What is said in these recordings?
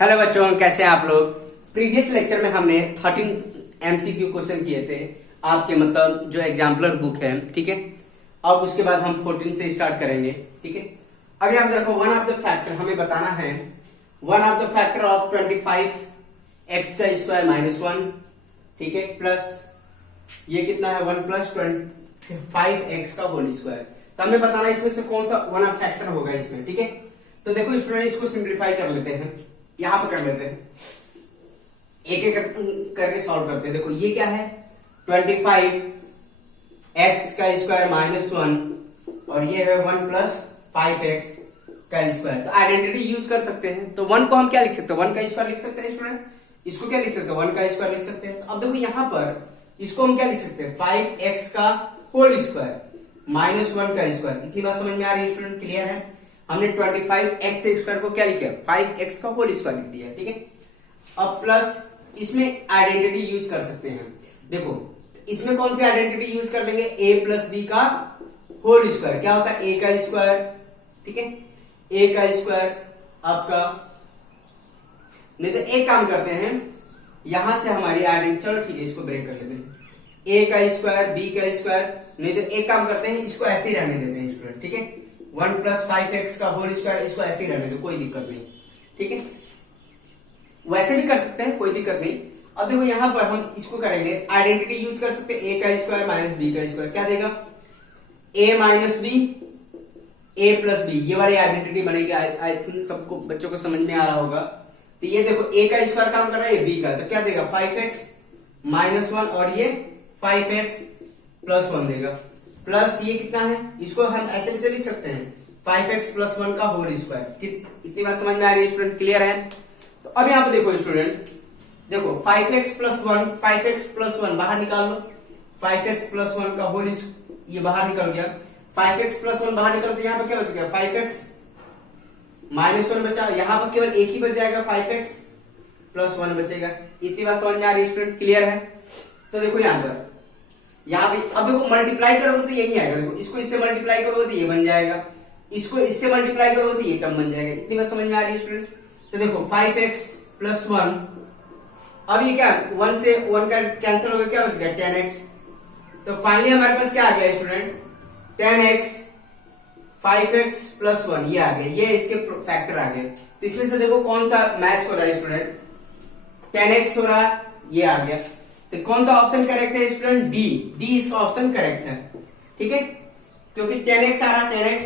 Hello बच्चों, कैसे हैं आप लोग। प्रीवियस लेक्चर में हमने 13 एमसीक्यू क्वेश्चन किए थे आपके मतलब जो एग्जाम्पलर बुक है, ठीक है। अब उसके बाद हम 14 से स्टार्ट करेंगे, ठीक है। अभी आप देखो, वन ऑफ द फैक्टर हमें बताना है, one of the factor of 25 x का स्क्वायर माइनस 1, ठीक है, प्लस ये कितना है 1 प्लस 25 एक्स का होल स्क्वायर। तो हमें बताना है इसमें से कौन सा वन ऑफ फैक्टर होगा इसमें, ठीक है। तो देखो स्टूडेंट, इसको सिंप्लीफाई कर लेते हैं, यहां पर कर लेते हैं, एक एक करके सॉल्व करते हैं। देखो ये क्या है 25 एक्स का स्क्वायर माइनस 1 और ये है 1 प्लस 5 एक्स का स्क्वायर। तो आइडेंटिटी यूज कर सकते हैं। तो 1 को हम क्या लिख सकते हैं, 1 का स्क्वायर लिख सकते हैं स्टूडेंट। इसको क्या लिख सकते हैं, 1 का स्क्वायर लिख सकते हैं। तो अब देखो यहां पर इसको हम क्या लिख सकते हैं, 5 एक्स का होल स्क्वायर माइनस 1 का स्क्वायर। इतनी बात समझ में आ रही है स्टूडेंट, क्लियर है। हमने 25 एक्स स्क्वायर को क्या लिखा है, 5 एक्स का होल स्क्वायर लिख दिया, ठीक है। अब प्लस इसमें आइडेंटिटी यूज कर सकते हैं। देखो इसमें कौन सी आइडेंटिटी यूज कर लेंगे, a प्लस बी का होल स्क्वायर क्या होता है, a का स्क्वायर, ठीक है। a का स्क्वायर आपका, नहीं तो एक काम करते हैं, यहां से हमारी आइडेंटिटी, चलो ठीक है इसको ब्रेक कर लेते हैं, a का स्क्वायर b का स्क्वायर, नहीं तो एक काम करते हैं इसको ऐसे ही रहने देते हैं स्टूडेंट, ठीक है। 1 प्लस 5 एक्स का होल स्क्वायर, इसको ऐसे ही रहने दो, कोई दिक्कत नहीं, ठीक है। वैसे भी कर सकते हैं, कोई दिक्कत नहीं। अब देखो यहां पर हम इसको करेंगे, आइडेंटिटी यूज कर सकते हैं, a का स्क्वायर माइनस b का स्क्वायर क्या देगा, a minus b a plus b, ये वाली आइडेंटिटी बनेगी। आई थिंक सबको बच्चों को समझ में आ रहा होगा। तो ये देखो a का स्क्वायर काम कर रहा है, b का, तो क्या देगा 5x माइनस 1 और ये 5x प्लस 1 देगा, प्लस ये कितना है, इसको हम ऐसे भी तो लिख सकते हैं 5x प्लस 1 का होल स्क्वायर। इतनी बात समझ में आ रही है स्टूडेंट, क्लियर है। तो अब यहां पे देखो स्टूडेंट, देखो 5x प्लस 1, 5x प्लस 1 बाहर निकाल लो, 5x प्लस 1 का होल ये बाहर निकल गया, 5x प्लस 1 बाहर निकल, तो यहां पर क्या बच गया 5x माइनस 1 बचा, यहां पर केवल एक ही बच जाएगा 5x प्लस 1 बचेगा। इतनी बात समझ में आ रही है स्टूडेंट, क्लियर है। तो देखो यहां पर, यहां पे अब देखो मल्टीप्लाई करोगे तो यही आएगा, देखो इसको इससे मल्टीप्लाई करोगे तो ये बन जाएगा, इसको इससे मल्टीप्लाई करोगे तो ये टर्म बन जाएगा। इतनी बात समझ में आ रही है स्टूडेंट। तो देखो 5x प्लस 1, अब ये क्या 1 से 1 का कैंसिल हो गया, क्या बच गया 10x। तो फाइनली हमारे पास क्या आ गया स्टूडेंट, 10x 5x प्लस 1 ये आ गया, ये इसके फैक्टर आ गए। तो इसमें से देखो कौन सा मैच हो रहा है स्टूडेंट, 10x हो रहा है, ये आ गया। तो कौन सा ऑप्शन करेक्ट है स्टूडेंट, डी इसका ऑप्शन करेक्ट है, ठीक है। क्योंकि 10x आ रहा 10x,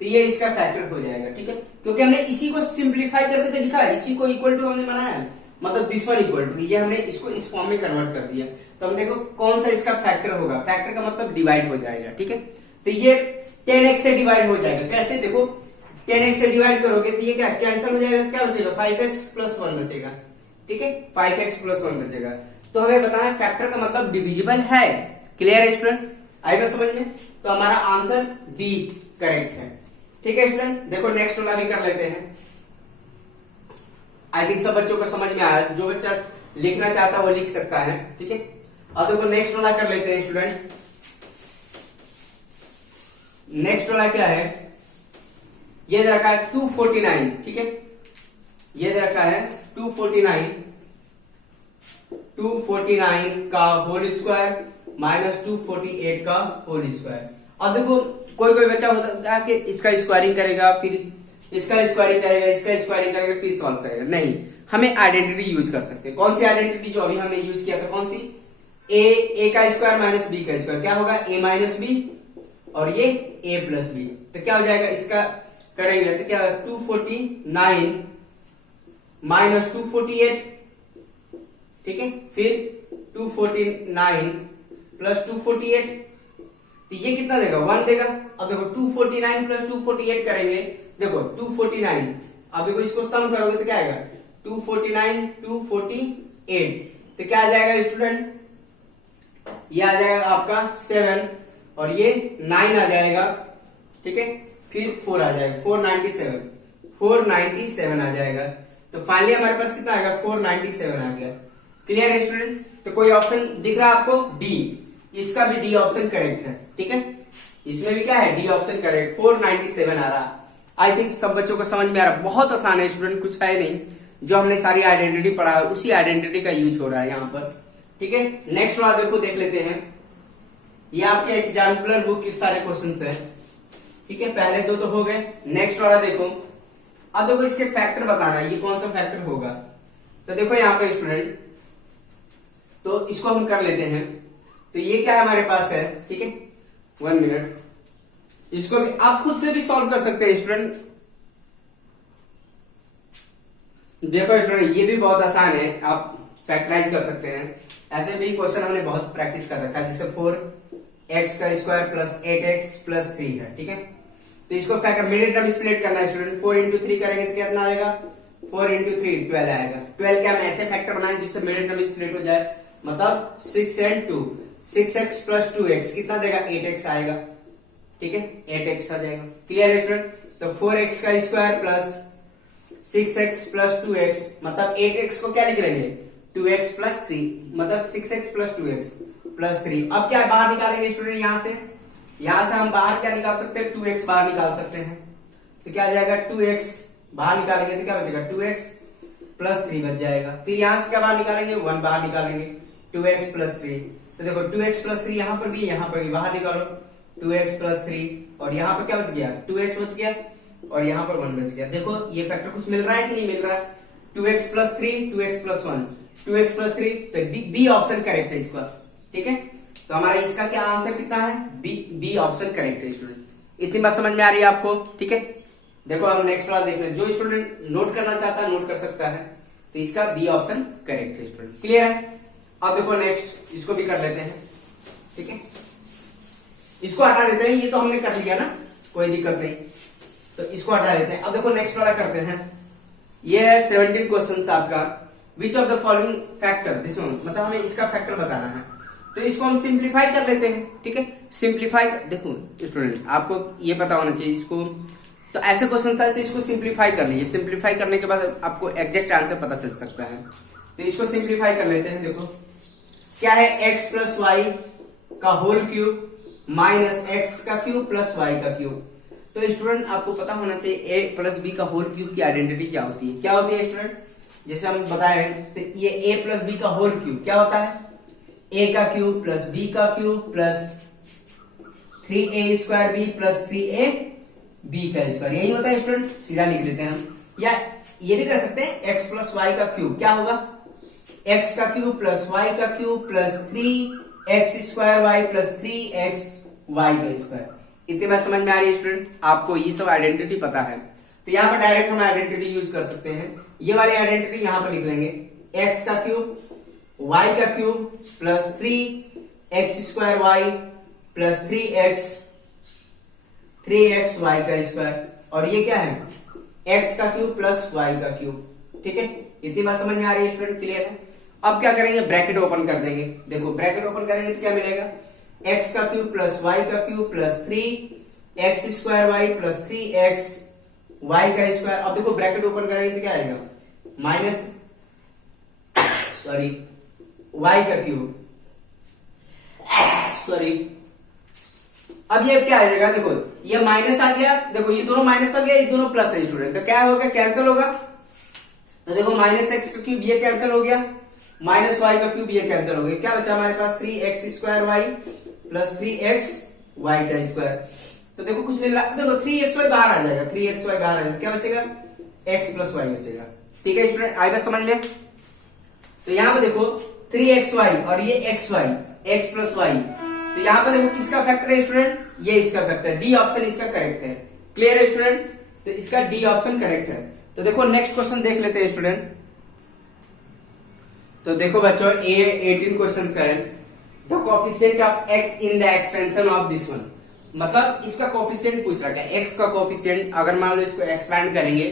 तो ये इसका फैक्टर हो जाएगा, ठीक है। क्योंकि हमने इसी को सिंप्लीफाई करके तो लिखा है, इसी को इक्वल टू हमने बनाया है, मतलब दिस वन इक्वल टू, ये हमने इसको इस फॉर्म में कन्वर्ट कर दिया। तो हम देखो कौन सा इसका फैक्टर होगा, फैक्टर का मतलब डिवाइड हो जाएगा, ठीक है। तो ये 10x से डिवाइड हो जाएगा, कैसे देखो 10x से डिवाइड करोगे तो ये क्या कैंसिल हो जाएगा, तो क्या बचेगा 5x प्लस 1 बचेगा, ठीक है, 5x प्लस 1 बचेगा। तो हमें बताना है फैक्टर का मतलब डिविजिबल है, क्लियर है स्टूडेंट, आएगा समझ में। तो हमारा आंसर बी करेक्ट है, ठीक है स्टूडेंट। देखो नेक्स्ट वाला भी कर लेते हैं, आई थिंक सब बच्चों को समझ में आया, जो बच्चा लिखना चाहता है वो लिख सकता है, ठीक है। अब देखो नेक्स्ट वाला कर लेते हैं स्टूडेंट। नेक्स्ट वाला क्या है, ये दे रखा है 249, ठीक है, ये दे रखा है 249 का होल स्क्वायर माइनस 248 का होल स्क्वायर। अब देखो कोई कोई बच्चा होता है कि इसका स्क्वायरिंग करेगा, फिर इसका स्क्वायरिंग करेगा, इसका स्क्वायरिंग करेगा, फिर सॉल्व करेगा। नहीं, हमें आइडेंटिटी यूज कर सकते हैं। कौन सी आइडेंटिटी, जो अभी हमने यूज किया था, कौन सी, a का स्क्वायर माइनस b का स्क्वायर क्या होगा, a माइनस बी और ये a प्लस बी। तो क्या हो जाएगा, इसका करेंगे तो क्या 249 माइनस 248, ठीक है, फिर 249 प्लस 248, तो ये कितना देगा 1 देगा। अब देखो 249 प्लस 248 करेंगे, देखो 249, अब देखो इसको सम करोगे तो क्या आएगा 249 248, तो क्या आ जाएगा स्टूडेंट, ये आ जाएगा आपका 7 और ये 9 आ जाएगा, ठीक है, फिर 4 आ जाएगा 497 आ जाएगा। तो फाइनली हमारे पास कितना आएगा 497 आ गया, क्लियर है स्टूडेंट। तो कोई ऑप्शन दिख रहा है आपको, डी, इसका भी डी ऑप्शन करेक्ट है, ठीक है, इसमें भी क्या है डी ऑप्शन करेक्ट, 497 आ रहा। आई थिंक सब बच्चों को समझ में आ रहा, बहुत आसान है स्टूडेंट, कुछ है नहीं। जो हमने सारी आइडेंटिटी पढ़ा है उसी आइडेंटिटी का यूज हो रहा है यहाँ पर, ठीक है। नेक्स्ट वाला देखो, देख लेते हैं। ये आपके एग्जाम्पलर बुक के सारे क्वेश्चंस हैं, ठीक है। पहले दो तो हो गए। नेक्स्ट वाला देखो, अब देखो इसके फैक्टर बताना है, ये कौन सा फैक्टर होगा। तो देखो यहाँ पे स्टूडेंट, तो इसको हम कर लेते हैं। तो ये क्या है हमारे पास है, ठीक है। 1 मिनट, इसको भी आप खुद से भी सॉल्व कर सकते हैं स्टूडेंट। देखो स्टूडेंट, ये भी बहुत आसान है, आप फैक्टराइज कर सकते हैं। ऐसे भी क्वेश्चन हमने बहुत प्रैक्टिस कर रखा है, जैसे 4x का स्क्वायर प्लस 8x प्लस 3 है, ठीक है। तो इसको फैक्टर मिडिल टर्म स्प्लिट करना है स्टूडेंट। 4 इंटू 3 करेंगे तो कितना आएगा, 4 इंटू 3 12 आएगा। 12 के हम ऐसे फैक्टर बनाए जिससे मिडिल टर्म स्प्लिट हो जाए, मतलब 6 and 2, 6x प्लस 2x कितना देगा, 8x आएगा, ठीक है। 8x आ जाएगा। क्लियर है स्टूडेंट। तो 4x का square plus 6x plus 2x, मतलब 8x को क्या लिख लेंगे, 2x प्लस 3, मतलब 6x प्लस 2x प्लस 3। अब क्या बाहर निकालेंगे स्टूडेंट, यहां से हम बाहर क्या निकाल सकते हैं, 2x बाहर निकाल सकते हैं। तो क्या आ जाएगा, 2x बाहर निकालेंगे तो क्या बचेगा, 2x प्लस 3 बच जाएगा। फिर यहां से क्या बाहर निकालेंगे, 1 बाहर निकालेंगे, 2x प्लस 3। तो देखो 2x प्लस 3 यहां पर भी, यहां पर भी बाहर निकालो, 2x प्लस 3, और यहां पर क्या बच गया, 2x बच गया, और यहां पर 1 बच गया। देखो ये फैक्टर कुछ मिल रहा है कि नहीं मिल रहा है, 2x plus 3, 2x plus 1, 2x plus 3, तो बी ऑप्शन करेक्ट है इसका, ठीक है। तो हमारा इसका क्या आंसर कितना है, बी ऑप्शन करेक्ट है स्टूडेंट। इतनी बात समझ में आ रही है आपको, ठीक है। देखो हम नेक्स्ट वाला देख रहे हैं, जो स्टूडेंट नोट करना चाहता है नोट कर सकता है। तो इसका बी ऑप्शन करेक्ट है स्टूडेंट। क्लियर है। अब देखो नेक्स्ट, इसको भी कर लेते हैं, ठीक है। इसको हटा देते हैं, ये तो हमने कर लिया ना, कोई दिक्कत नहीं, तो इसको हटा देते हैं। अब देखो नेक्स्ट वाला करते हैं। ये है 17 क्वेश्चन आपका, which of the following factor, देखो मतलब हमें इसका फैक्टर बताना है। तो इसको हम सिंप्लीफाई कर लेते हैं, ठीक है। सिंप्लीफाई, देखो स्टूडेंट आपको ये पता होना चाहिए इसको, तो ऐसे क्वेश्चन आए तो इसको सिंप्लीफाई कर लीजिए। सिंप्लीफाई करने के बाद आपको एग्जैक्ट आंसर पता चल सकता है। तो इसको सिंप्लीफाई कर लेते हैं। देखो क्या है, x प्लस वाई का होल क्यूब माइनस एक्स का क्यूब प्लस वाई का क्यूब। तो स्टूडेंट आपको पता होना चाहिए a प्लस बी का होल क्यूब की आइडेंटिटी क्या होती है। क्या होती है स्टूडेंट, जैसे हम बताए, तो ये a प्लस बी का होल क्यूब क्या होता है, a का क्यूब प्लस b का cube plus 3a square b plus 3a b का स्क्वायर, यही होता है स्टूडेंट। सीधा लिख लेते हैं हम, या ये भी कर सकते हैं, x प्लस वाई का क्यूब क्या होगा, x का क्यूब प्लस y का cube plus 3x square y plus 3x y का स्क्वायर। इतनी बात समझ में आ रही है स्टूडेंट, आपको ये सब आइडेंटिटी पता है। तो यहाँ पर डायरेक्ट हम आइडेंटिटी यूज कर सकते हैं। ये वाली आइडेंटिटी यहाँ पर लिख लेंगे, x का क्यूब y का cube plus 3x square y plus 3x y का स्क्वायर, और ये क्या है, x का क्यूब प्लस y का क्यूब, ठीक है। इतनी बात समझ में आ रही है स्टूडेंट, क्लियर है। अब क्या करेंगे, ब्रैकेट ओपन कर देंगे। देखो ब्रैकेट ओपन करेंगे तो क्या मिलेगा, x का क्यूब प्लस y का cube plus 3x square y plus 3x y का स्क्वायर। अब देखो ब्रैकेट ओपन करेंगे तो क्या आएगा, माइनस सॉरी y का क्यूब, सॉरी। अब ये क्या आ जाएगा, देखो ये माइनस आ गया, देखो ये दोनों माइनस आ गया, ये दोनों प्लस है स्टूडेंट। तो क्या होगा, कैंसिल होगा। तो देखो माइनस एक्स का क्यूब ये कैंसिल हो गया, माइनस वाई का क्यूब ये कैंसिल हो गया, क्या बचा हमारे पास 3x square y plus 3x y का स्क्वायर। तो देखो कुछ मिल रहा है, देखो 3xy बाहर आ जाएगा, 3xy बाहर आ जाएगा, क्या बचेगा, x प्लस वाई बचेगा, ठीक है स्टूडेंट। आई बात समझ में। तो यहाँ पे देखो 3xy और ये xy, x प्लस वाई, तो यहाँ पे देखो किसका फैक्टर है स्टूडेंट, ये इसका फैक्टर, डी ऑप्शन इसका करेक्ट है। क्लियर है स्टूडेंट, तो इसका डी ऑप्शन करेक्ट है। तो देखो नेक्स्ट क्वेश्चन देख लेते हैं स्टूडेंट। तो देखो बच्चों, ये 18 क्वेश्चन है, the coefficient of x in the expansion of this one, मतलब इसका कोफिशिएंट पूछ रखा है, x का कोफिशिएंट। अगर मान लो इसको एक्सपैंड करेंगे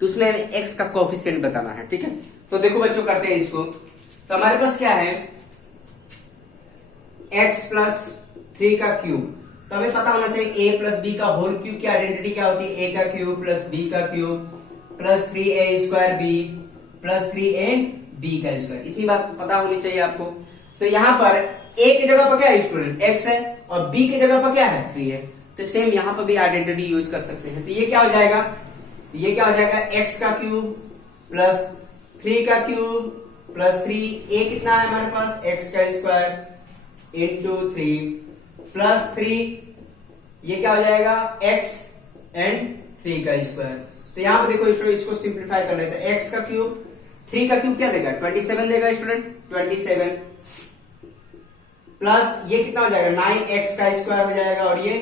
तो उसमें हमें x का कोफिशिएंट बताना है, ठीक है। तो देखो बच्चों करते हैं इसको। तो हमारे पास क्या है, x प्लस 3 का क्यूब, तो हमें पता होना चाहिए a प्लस बी का होल क्यूब की आइडेंटिटी क्या होती है, a का क्यूब प्लस b का cube plus 3a square b plus 3a b का स्क्वायर। इतनी बात पता होनी चाहिए आपको। तो यहाँ पर a की जगह पर क्या है स्टूडेंट, x है, और b की जगह पर क्या है, 3 है। तो सेम यहाँ पर भी आइडेंटिटी यूज कर सकते हैं। तो ये क्या हो जाएगा, ये क्या हो जाएगा, x का क्यूब प्लस 3 का क्यूब प्लस 3, ए कितना है हमारे पास x का स्क्वायर इंटू 3 प्लस 3, ये क्या हो जाएगा x एंड 3 का स्क्वायर। तो यहां पर देखो इसको सिंप्लीफाई कर लेते हैं। x का क्यूब, 3 का क्यूब क्या देगा 27 देगा स्टूडेंट, 27 प्लस ये कितना हो जाएगा 9x का स्क्वायर हो जाएगा और ये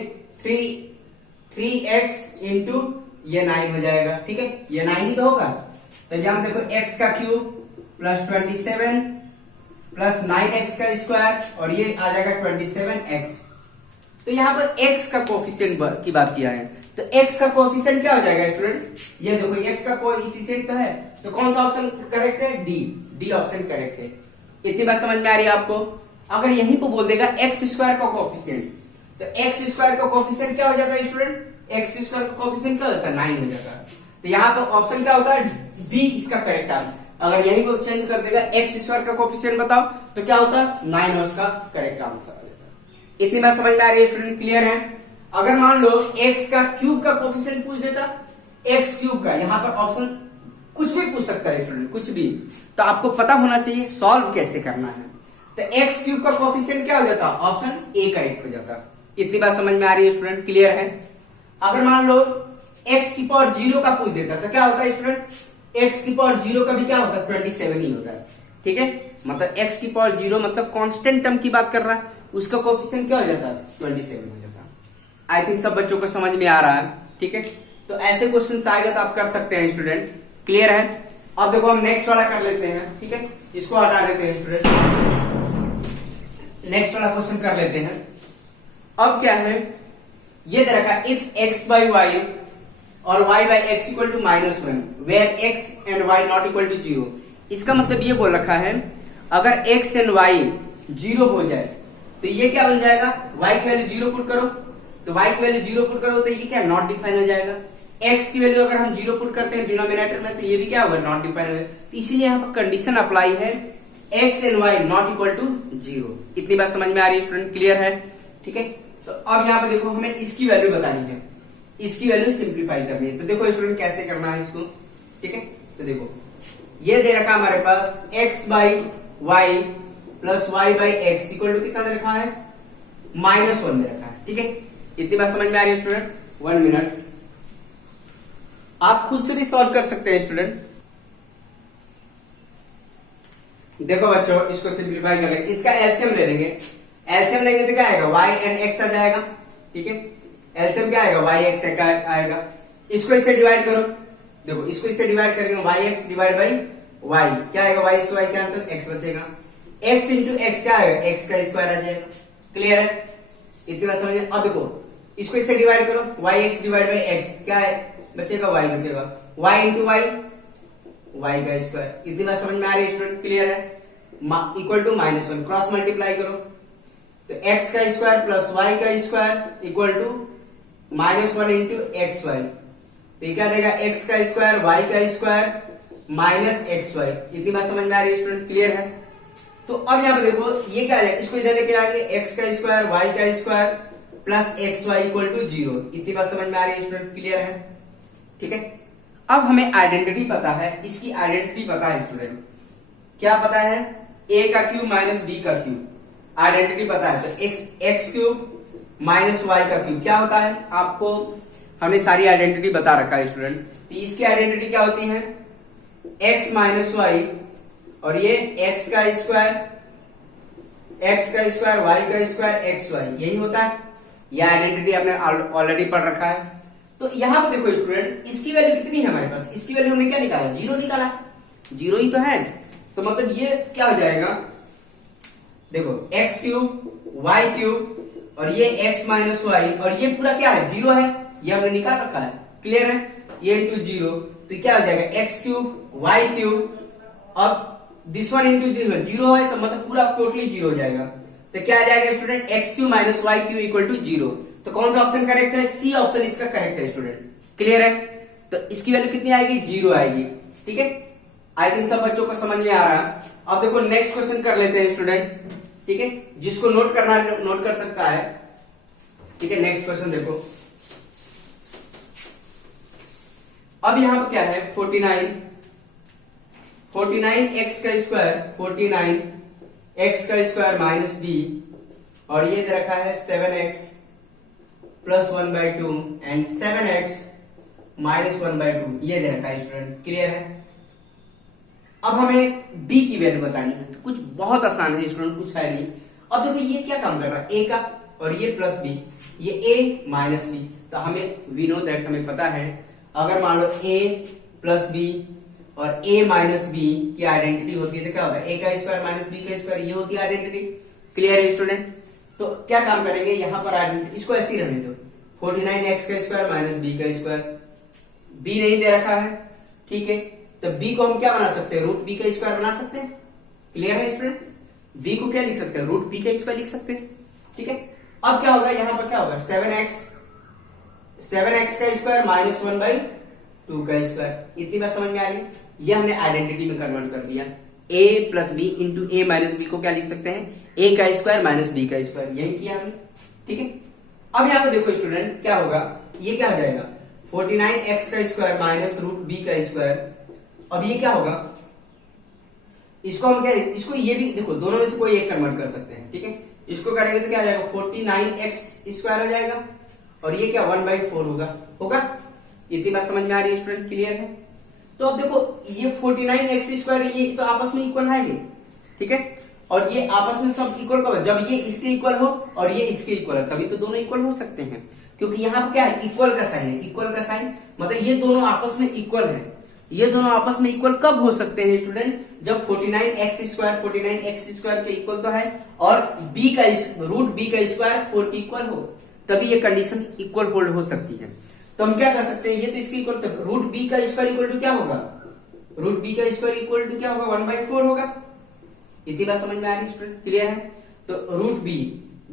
3x इंटू ये 9 हो जाएगा। ठीक है, ये 9 ही तो होगा। तो यहां देखो x का क्यूब प्लस 27 प्लस 9x का स्क्वायर और ये आ जाएगा 27x। तो यहां पर x का कोफिशिएंट की बात किया है, तो x का कोफिशिएंट क्या हो जाएगा स्टूडेंट, ये देखो x का कोफिशिएंट तो है, तो कौन सा ऑप्शन करेक्ट है, डी ऑप्शन करेक्ट है। इतनी बात समझ में आ रही है आपको। अगर यहीं को बोल देगा एक्स स्क्वायर का कोफिशिएंट, तो एक्स स्क्वायर का कोफिशिएंट क्या हो जाता है स्टूडेंट, एक्स स्क्वायर का कोफिशिएंट क्या होता है 9 हो जाता है। तो यहाँ पर ऑप्शन क्या होता है, बी इसका करेक्ट आंसर। अगर यहीं को चेंज कर देगा एक्स स्क्वायर का कोफिशिएंट बताओ तो क्या होता है 9 उसका करेक्ट आंसर आ जाता है। इतनी बात समझ में आ रही है स्टूडेंट, क्लियर है। अगर मान लो एक्स का क्यूब का कोफिशिएंट पूछ देता, एक्स क्यूब का, यहाँ पर ऑप्शन कुछ भी पूछ सकता है स्टूडेंट, कुछ भी, तो आपको पता होना चाहिए सॉल्व कैसे करना है। तो एक्स क्यूब का कोफिशिएंट क्या हो जाता, ऑप्शन ए करेक्ट हो जाता। इतनी बात समझ में आ रही है स्टूडेंट, क्लियर है। अगर मान लो एक्स की पावर 0 का पूछ देता तो क्या होता है स्टूडेंट, एक्स की पावर 0 का भी क्या होता है 27 ही होता है। ठीक है, मतलब एक्स की पावर 0 मतलब कांस्टेंट टर्म की बात कर रहा है, उसका कोफिशिएंट क्या हो जाता है 27 हो जाता है। आई थिंक सब बच्चों को समझ में आ रहा है। ठीक है, तो ऐसे क्वेश्चन आएगा तो आप कर सकते हैं स्टूडेंट, क्लियर है। अब देखो हम नेक्स्ट वाला कर लेते हैं। ठीक है, इसको हटा देते हैं स्टूडेंट, नेक्स्ट वाला क्वेश्चन कर लेते हैं। अब क्या है, ये दे रखा इफ x बाई वाई और y by x equal to -1 where x and y not equal to 0। इसका मतलब ये बोल रखा है अगर x एंड y 0 हो जाए तो ये क्या बन जाएगा, y की वैल्यू 0 पुट करो, तो y की वैल्यू 0 पुट करो तो ये क्या नॉट डिफाइन हो जाएगा। x की वैल्यू अगर हम 0 पुट करते हैं डिनोमिनेटर में तो ये भी क्या होगा नॉट डिफाइन होगा। तो इसीलिए यहाँ पर कंडीशन अप्लाई है x and y not equal to 0। इतनी बात समझ में आ रही है स्टूडेंट, क्लियर है। ठीक है, तो अब यहाँ पे देखो हमें इसकी वैल्यू बतानी है, इसकी वैल्यू सिंप्लीफाई करनी है। तो देखो स्टूडेंट कैसे करना है इसको। ठीक है, तो देखो ये दे रखा हमारे पास x by y plus y by x equal to कितना दे रखा है -1 दे रखा है। ठीक है, इतनी बात समझ में आ रही है स्टूडेंट। 1 मिनट, आप खुद से भी सॉल्व कर सकते हैं स्टूडेंट। देखो बच्चों इसको सिंप्लीफाई कर लेंगे, इसका एलसीएम ले लेंगे। एलसीएम लेंगे तो क्या आएगा y एंड x आ जाएगा। ठीक है, एलसीएम क्या आएगा y x आएगा। इसको इससे डिवाइड करो, देखो इसको इससे डिवाइड करेंगे y x divide by y, क्या आएगा y से y कैंसिल, x बचेगा। x इंटू एक्स क्या आएगा, x का स्क्वायर आ जाएगा। क्लियर है, इतनी बात समझिए। अब देखो इसको इससे डिवाइड करो, y x divide by x क्या है बचेगा, y बचेगा, y इंटू y का स्क्वायर। इतनी बात समझ में आ रही है स्टूडेंट, क्लियर है। इक्वल टू -1, क्रॉस मल्टीप्लाई करो तो x का स्क्वायर प्लस y का square equal to -1 into x y. तो ये क्या देगा x का स्क्वायर y का स्क्वायर माइनस एक्स वाई। इतनी बात समझ में आ रही है स्टूडेंट, क्लियर है। तो अब यहाँ पे देखो ये क्या है, इसको इधर लेके आएंगे x का स्क्वायर y का square plus x y equal to 0। इतनी बात समझ में आ रही है स्टूडेंट, क्लियर है। ठीक है, अब हमें आइडेंटिटी पता है, इसकी आइडेंटिटी पता है स्टूडेंट। क्या पता है, a का क्यूब माइनस b का क्यूब, आइडेंटिटी पता है। तो एक्स क्यूब माइनस वाई का क्यूब क्या होता है, आपको हमने सारी आइडेंटिटी बता रखा है स्टूडेंट। तो इसकी आइडेंटिटी क्या होती है, x माइनस वाई और ये x का स्क्वायर y का स्क्वायर एक्स वाई, यही होता है। यह आइडेंटिटी आपने ऑलरेडी पढ़ रखा है। तो यहां पर देखो स्टूडेंट इसकी वैल्यू कितनी है हमारे पास, इसकी वैल्यू हमने क्या निकाला, 0 निकाला, 0 ही तो है। तो मतलब ये क्या हो जाएगा, देखो x क्यूब वाई क्यूब और ये x माइनस वाई और ये पूरा क्या है 0 है, ये हमने निकाल रखा है, क्लियर है। ये इंटू 0 तो क्या हो जाएगा x क्यूब वाई क्यूब, अब this one into this one 0 है तो मतलब पूरा टोटली 0 हो जाएगा। तो क्या आ जाएगा student, x cube minus y cube equal to 0। तो कौन सा ऑप्शन करेक्ट है, सी ऑप्शन इसका करेक्ट है स्टूडेंट, क्लियर है। तो इसकी वैल्यू कितनी आएगी, 0 आएगी। ठीक है, आई थिंक सब बच्चों को समझ में आ रहा है। अब देखो नेक्स्ट क्वेश्चन कर लेते हैं स्टूडेंट। ठीक है, जिसको नोट करना है नोट कर सकता है। ठीक है, नेक्स्ट क्वेश्चन देखो। अब यहां पर क्या है 49 49x का स्क्वायर, 49x का स्क्वायर माइनस बी, और ये दे रखा है 7x plus 1/2 and 7x minus 1/2, ये दे रखा है स्टूडेंट। क्लियर है? अब हमें b की वैल्यू बतानी है, तो कुछ बहुत आसान है स्टूडेंट, कुछ है नहीं। अब देखो ये क्या काम कर रहा है, a का, और ये प्लस b, ये a माइनस b, तो हमें वी नो दैट, हमें पता है अगर मान लो a प्लस b और a माइनस b की आइडेंटिटी होती है तो क्या होता है, a का स्क्वायर माइनस b का स्क्वायर, ये होती है आइडेंटिटी। क्लियर है स्टूडेंट? तो क्या काम करेंगे, यहां पर आइडेंटिटी इसको ऐसे ही रहने दो, 49x का स्क्वायर माइनस b का स्क्वायर, b नहीं दे रखा है, ठीक है, तो b को हम क्या बना सकते हैं, रूट b का स्क्वायर बना सकते हैं। क्लियर है स्टूडेंट? b को क्या लिख सकते हैं, रूट b का स्क्वायर लिख सकते हैं, ठीक है। अब क्या होगा, यहां पर क्या होगा, 7x का स्क्वायर माइनस 1/2 का स्क्वायर, इतनी बात समझ में आ रही है? ये हमने आइडेंटिटी में कन्वर्ट कर दिया, a plus b into a minus b को क्या लिख सकते हैं, a का स्क्वायर माइनस b का स्क्वायर, यही किया हमने, ठीक है। अब यहां पर देखो स्टूडेंट क्या होगा, ये क्या हो जाएगा, 49x का स्क्वायर माइनस रूट b का स्क्वायर। अब ये क्या होगा, इसको हम क्या, इसको ये भी देखो, दोनों में से कोई एक कन्वर्ट कर सकते हैं, ठीक है। इसको करेंगे तो क्या आ जाएगा, 49x स्क्वायर हो जाएगा, और ये क्या 1/4 होगा। इतनी बात समझ में आ रही है स्टूडेंट? क्लियर है? तो अब देखो ये 49x स्क्वायर, ये तो आपस में इक्वल है, ठीक है, और ये आपस में सब इक्वल कब है, जब ये इसके इक्वल हो और ये इसके इक्वल है, तभी तो दोनों इक्वल हो सकते हैं, क्योंकि यहाँ पर क्या है, इक्वल का साइन है, इक्वल का साइन मतलब ये दोनों आपस में इक्वल है। ये दोनों आपस में इक्वल कब हो सकते हैं स्टूडेंट, जब 49x स्क्वायर के इक्वल तो है, और b का रूट b का स्क्वायर 4 के इक्वल हो, तभी ये कंडीशन इक्वल होल्ड हो सकती है। तो हम क्या कर सकते हैं, ये तो इसके इक्वल, तो रूट b का स्क्वायर इक्वल टू क्या होगा, रूट b का स्क्वायर इक्वल टू क्या होगा, 1/4 होगा। इतनी बात समझ में आ रही है स्टूडेंट? क्लियर है? तो रूट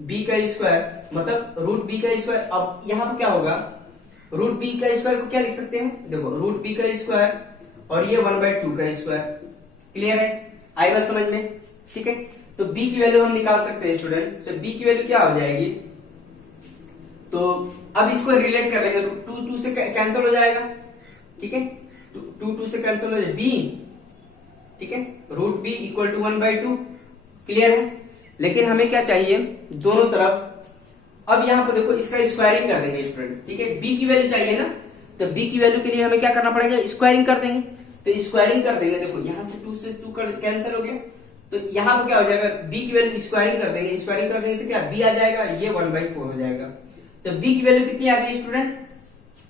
b का स्क्वायर मतलब रूट b का स्क्वायर, अब यहां पर क्या होगा, रूट b का स्क्वायर को क्या लिख सकते हैं, देखो रूट b का स्क्वायर और ये 1/2 का स्क्वायर। क्लियर है? आई बात समझ में? ठीक है, तो b की वैल्यू हम निकाल सकते हैं स्टूडेंट, तो b की वैल्यू क्या हो जाएगी, तो अब इसको रिलेट कर लेंगे, 2 से कैंसिल हो जाएगा, ठीक है, 2 से कैंसिल हो जाएगा, b, ठीक है, root b equal to 1/2। Clear है? लेकिन हमें क्या चाहिए, दोनों तरफ, अब यहां पर देखो इसका स्क्वायरिंग कर देंगे स्टूडेंट, ठीक है, b की वैल्यू चाहिए ना, तो b की वैल्यू के लिए हमें क्या करना पड़ेगा, स्क्वायरिंग कर देंगे। तो स्क्वायरिंग कर देंगे, देखो यहां से 2 से 2 कैंसिल हो गया, तो यहां पर क्या हो जाएगा, b की वैल्यू स्क्वायरिंग कर देंगे, स्क्वायरिंग कर देंगे तो क्या b आ जाएगा, ये 1/4 हो जाएगा। तो b की वैल्यू कितनी आ गई स्टूडेंट,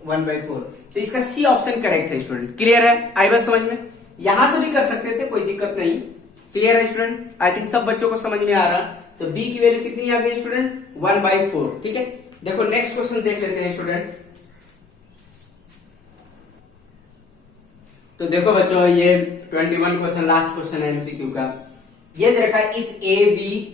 1/4। तो इसका सी ऑप्शन करेक्ट है स्टूडेंट। क्लियर है? आई बात समझ में? यहां से भी कर सकते थे, कोई दिक्कत नहीं। क्लियर है स्टूडेंट? आई थिंक सब बच्चों को समझ में आ रहा। तो b की वैल्यू कितनी आ गई स्टूडेंट, 1/4। ठीक है, देखो नेक्स्ट क्वेश्चन देख लेते हैं स्टूडेंट। तो देखो बच्चों, ये 21 क्वेश्चन, लास्ट क्वेश्चन है एमसीक्यू का। ये दे रखा है, if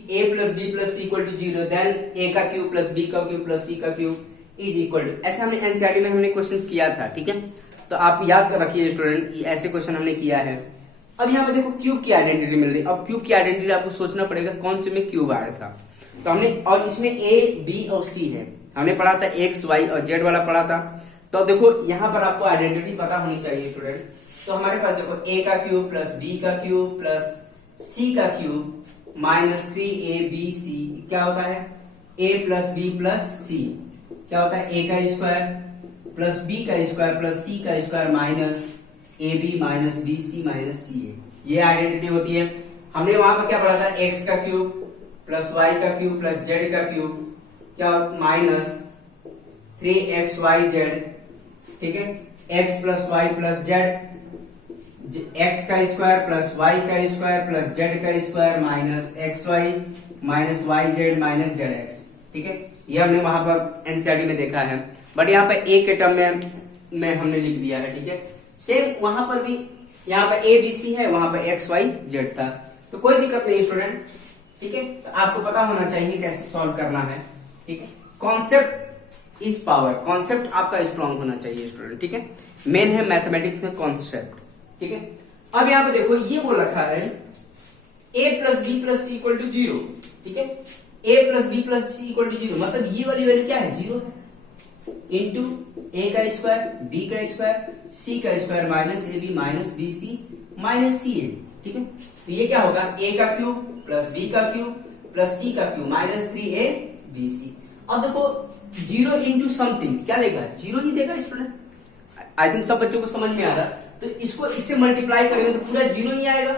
a plus B plus C equal to 0 then a का क्यूब प्लस b का क्यूब प्लस c का क्यूब इज इक्वल टू, ऐसे हमने एनसीईआरटी में हमने क्वेश्चन किया था। ठीक है, तो आप याद कर रखिए स्टूडेंट, ऐसे क्वेश्चन हमने किया है। अब यहाँ पे देखो क्यूब की आइडेंटिटी मिल रही है। अब क्यूब की आइडेंटिटी आपको सोचना पड़ेगा कौन से में क्यूब आया था। तो हमने, और इसमें a b और c है, हमने पढ़ा था x y और z वाला पढ़ा था। तो देखो यहाँ पर आपको आइडेंटिटी पता होनी चाहिए स्टूडेंट। तो हमारे पास देखो a का क्यूब प्लस b का क्यूब प्लस c का क्यूब माइनस 3abc क्या होता है, a plus b plus c क्या होता है, a का स्क्वायर प्लस b का स्क्वायर प्लस c का square minus ab minus bc minus ca, ये आइडेंटिटी होती है। हमने वहां पर क्या पढ़ा था, x का क्यूब प्लस y का क्यूब प्लस z का क्यूब क्या माइनस 3xyz। ठीक है, x plus y plus z, x का स्क्वायर प्लस y का स्क्वायर प्लस z का square minus xy minus yz minus zx। ठीक है, ये हमने वहां पर एनसीईआरटी में देखा है, बट यहाँ पे एक के टर्म में हमने लिख दिया है। ठीक है, सेम वहां पर भी, यहाँ पे a b c है, वहां पे x y z था, तो कोई दिक्कत नहीं स्टूडेंट। ठीक है, तो आपको पता होना चाहिए कैसे सॉल्व करना है। ठीक है, कॉन्सेप्ट इज पावर, कॉन्सेप्ट आपका स्ट्रांग होना चाहिए स्टूडेंट। ठीक है, मेन है मैथमेटिक्स में कॉन्सेप्ट। ठीक है, अब यहाँ पे देखो ये बोल रखा है a plus B plus C equal to 0। ठीक है, a plus B plus C equal to 0 मतलब ये वाली वैल्यू क्या है, 0 है, इंटू a का स्क्वायर b का स्क्वायर c का square minus ab minus bc minus C A, ठीक है। तो ये क्या होगा, ए का क्यूब प्लस बी का क्यूब प्लस सी का क्यूब माइनस 3a बी सी। अब देखो 0 इंटू समथिंग क्या देगा, 0 ही देगा स्टूडेंट। आई थिंक सब बच्चों को समझ में आ रहा है। तो इसको इससे मल्टीप्लाई करेंगे तो पूरा 0 ही आएगा,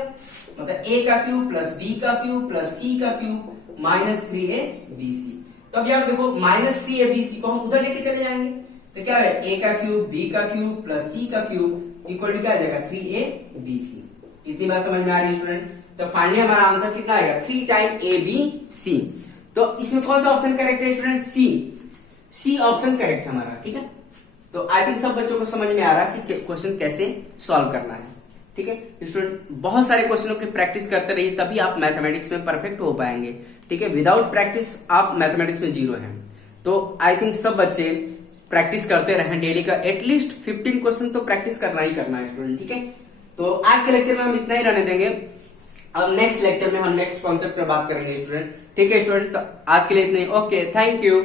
मतलब a का क्यूब प्लस b का क्यूब प्लस c का cube minus 3a b c. तो अब यहाँ पे देखो माइनस 3a बी सी को हम उधर लेके चले जाएंगे, तो क्या है a का क्यूब b का क्यूब प्लस c का क्यूब इक्वल टू क्या आ जाएगा 3a बी सी। इतनी बात समझ में आ रही है स्टूडेंट। तो फाइनली हमारा आंसर कितना आएगा, 3 टाइम ए बी सी। तो इसमें कौन सा ऑप्शन करेक्ट है स्टूडेंट, सी ऑप्शन करेक्ट है हमारा, ठीक है। तो आई थिंक सब बच्चों को समझ में आ रहा है कि क्वेश्चन कैसे सॉल्व करना है, ठीक है स्टूडेंट। बहुत सारे क्वेश्चनों की प्रैक्टिस करते रहिए, तभी आप मैथमेटिक्स में परफेक्ट हो पाएंगे, ठीक है। विदाउट प्रैक्टिस आप मैथमेटिक्स में 0 हैं। तो आई थिंक सब बच्चे प्रैक्टिस करते रहें, डेली का एटलीस्ट 15 क्वेश्चन तो प्रैक्टिस करना ही करना है स्टूडेंट, ठीक है। तो आज के लेक्चर में हम इतना ही रहने देंगे। अब नेक्स्ट लेक्चर में हम नेक्स्ट कॉन्सेप्ट पर बात करेंगे स्टूडेंट, ठीक है स्टूडेंट। तो आज के लिए इतना ही, ओके, थैंक यू।